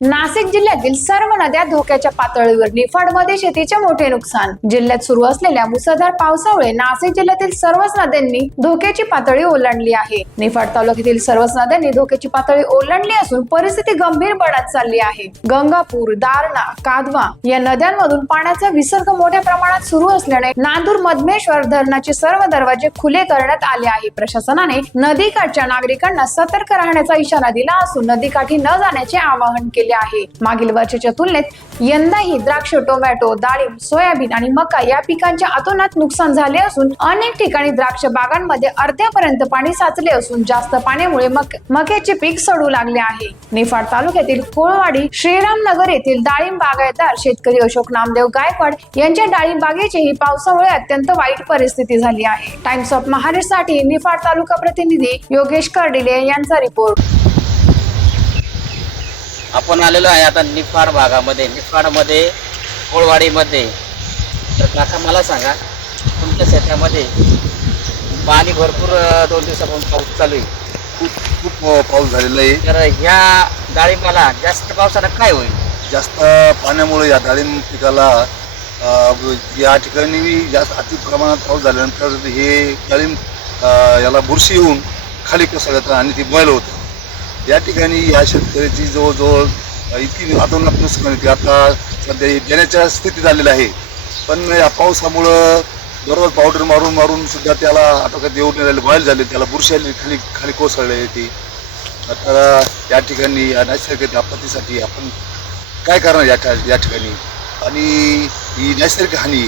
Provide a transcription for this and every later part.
नाशिक जिल्ह्यातील सर्व नद्या धोक्याच्या पातळीवर, निफाडमध्ये शेतीचे मोठे नुकसान। जिल्ह्यात सुरू असलेल्या मुसळधार पावसामुळे नाशिक जिल्ह्यातील सर्वच नद्यांनी धोक्याची पातळी ओलांडली आहे। निफाड तालुक्यातील सर्वच नद्यांनी धोक्याची पातळी ओलांडली असून परिस्थिती गंभीर बनत चालली आहे। गंगापूर, दारणा, कादवा या नद्यांमधून पाण्याचा विसर्ग मोठ्या प्रमाणात सुरू असल्याने नांदूर मधमेश्वर धरणाचे सर्व दरवाजे खुले करण्यात आले आहे। प्रशासनाने नदीकाठच्या नागरिकांना सतर्क राहण्याचा इशारा दिला असून नदीकाठी न जाण्याचे आवाहन केले आहे। मागील वर्षाच्या तुलनेत यंदाही द्राक्ष, टोमॅटो, डाळिंब, सोयाबीन आणि मका या पिकांचे अतोनात नुकसान झाले असून अनेक ठिकाणी द्राक्ष बागांमध्ये अर्ध्यापर्यंत पाणी साचले असून जास्त पाण्यामुळे मक्याचे पीक सडू लागले आहे। निफाड तालुक्यातील कोळवाडी, श्रीरामनगर येथील डाळिंब बागायतदार शेतकरी अशोक नामदेव गायकवाड यांच्या डाळिंब बागेचीही पावसामुळे अत्यंत वाईट परिस्थिती झाली आहे। टाइम्स ऑफ महाराष्ट्रसाठी निफाड तालुका प्रतिनिधी योगेश कर्डिले यांचा रिपोर्ट। आपण आलेलो आहे आता निफाड भागामध्ये, निफाडमध्ये कोळवाडीमध्ये। तर काका मला सांगा, तुमच्या शेतामध्ये पाणी भरपूर 2 दिवसापासून पाऊस चालू आहे, खूप पाऊस झालेला आहे। तर ह्या डाळिंबाला जास्त पावसानं काय होईल? जास्त पाण्यामुळे या डाळिंब पिकाला या ठिकाणी जास्त अति प्रमाणात पाऊस झाल्यानंतर हे डाळिंब याला बुरशी येऊन खाली कोसळतं आणि ती बॉईल होतं। या ठिकाणी या शेतकऱ्याची जवळजवळ इतकी अतोनात नुकसान होती, आता सध्या देण्याच्या स्थितीत आलेलं आहे। पण या पावसामुळं बरोबर पावडर मारून मारून सुद्धा त्याला आटोक्यात येऊन राहिले, बॉईल झाले, त्याला बुरशी आली, खाली खाली कोसळले ती। तर या ठिकाणी या नैसर्गिक आपत्तीसाठी आपण काय करणार या ठिकाणी? आणि ही नैसर्गिक हानी,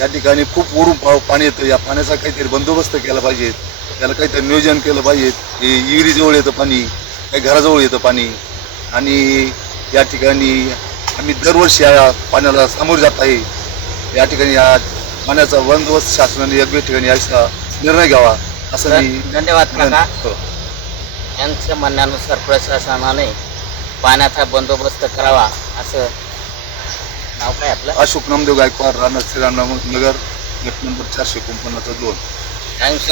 या ठिकाणी खूप वरून पाणी येतं, या पाण्याचा काहीतरी बंदोबस्त केला पाहिजे, त्याला काहीतरी नियोजन केलं पाहिजे। विहिरीजवळ येतं पाणी, काही घराजवळ येतं पाणी, आणि या ठिकाणी आम्ही दरवर्षी या पाण्याला सामोरे जात आहे। या ठिकाणी या पाण्याचा बंदोबस्त शासनाने योग्य ठिकाणी याचा निर्णय घ्यावा असं मी धन्यवाद काका। यांच्या म्हणण्यानुसार प्रशासनाने पाण्याचा बंदोबस्त करावा असं। नाव काय आपलं? अशोक नामदेव गायकवाड, राहणार श्रीरामनगर, गट नंबर 449-2। थँक्स।